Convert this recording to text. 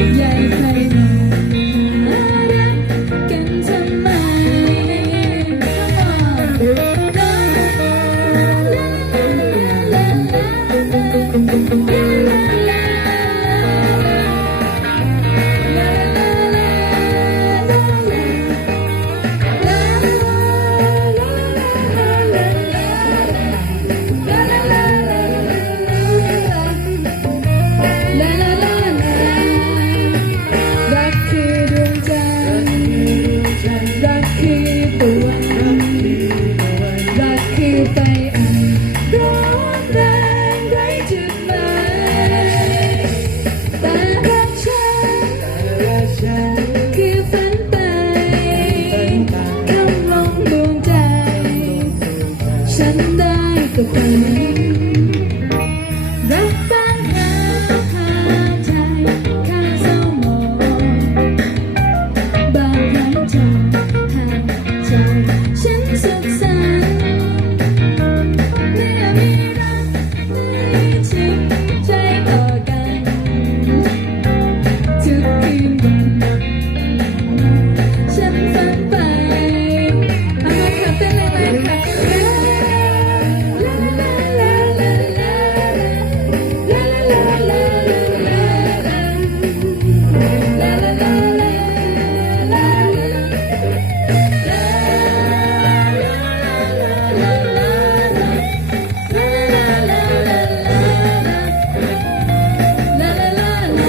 Yay. Phone.